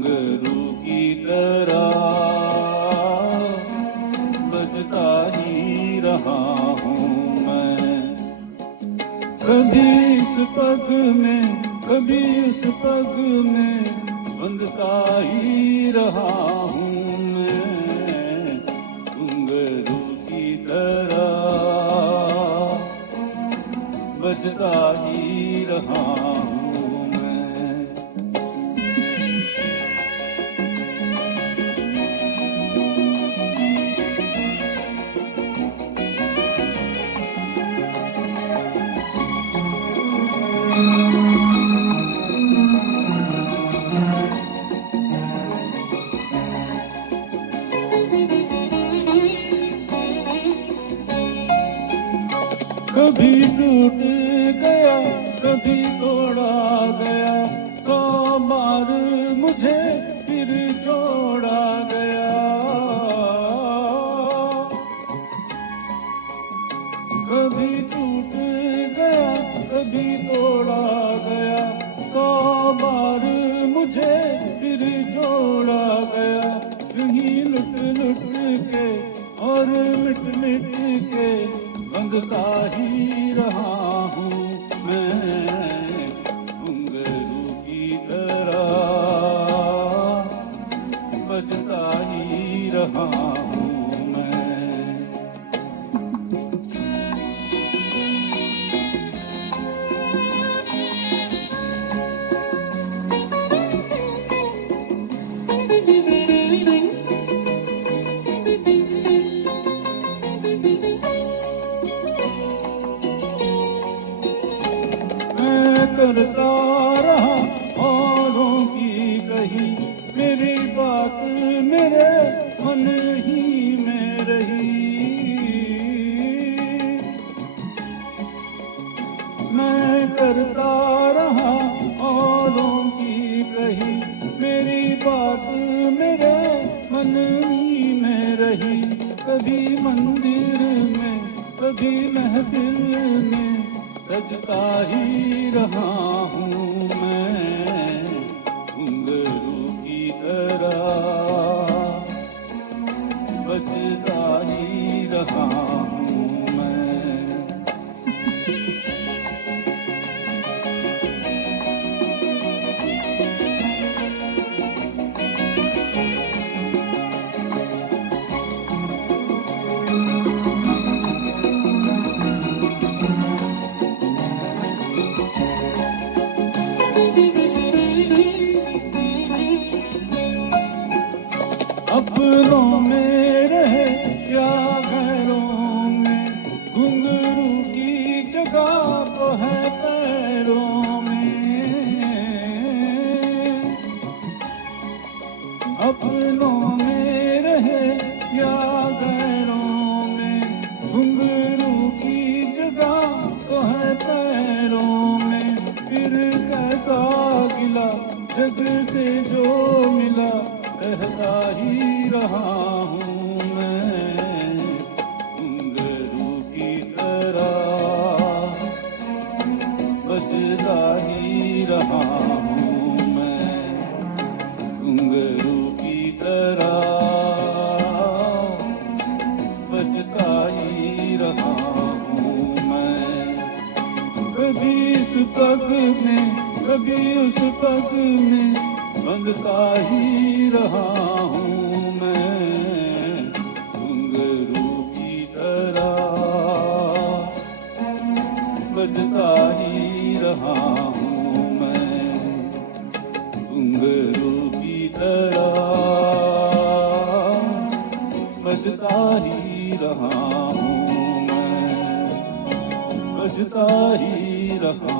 घुंघरू की तरह बजता ही रहा हूँ मैं। कभी इस पग में कभी उस पग में बंधता ही रहा हूँ मैं। घुंघरू की तरह बजता ही रहा हूँ मैं। कभी टूट गया कभी तोड़ा गया, 100 बार मुझे फिर छोड़ा गया। कभी टूट गया कभी तोड़ा गया, 100 बार मुझे फिर जोड़ा गया। यूं ही लुट लुट के और मिट मिट के बंधता ही रहा हूँ मैं। घुंघरू की तरह बजता ही रहा हूँ मैं। करता रहा औरों की कही, मेरी बात मेरे मन ही में रही। मैं करता रहा औरों की कही, मेरी बात मेरे मन ही में रही। कभी मंदिर में कभी महफिल में सजता ही रहा हूँ मैं। घुंघरू की तरह बजता ही रहा हूँ मैं। अपनों में रहे या घरों में, घुंघरू की जगह तो है पैरों में। अपनों में रहे या घरों में, घुंघरू की जगह तो है पैरों में। फिर कैसा गिला जग से जो मिला, रहता ही रहा हूँ मैं। घुंघरू की तरह बजता ही रहा हूँ मैं। घुंघरू की तरह बजता ही रहा हूँ मैं। कभी इस पग में कभी उस पग में बंधता ही रहा हूँ मैं। घुंघरू की तरह बजता ही रहा हूँ मैं। घुंघरू की तरह बजता ही रहा हूँ मैं। बजता ही रहा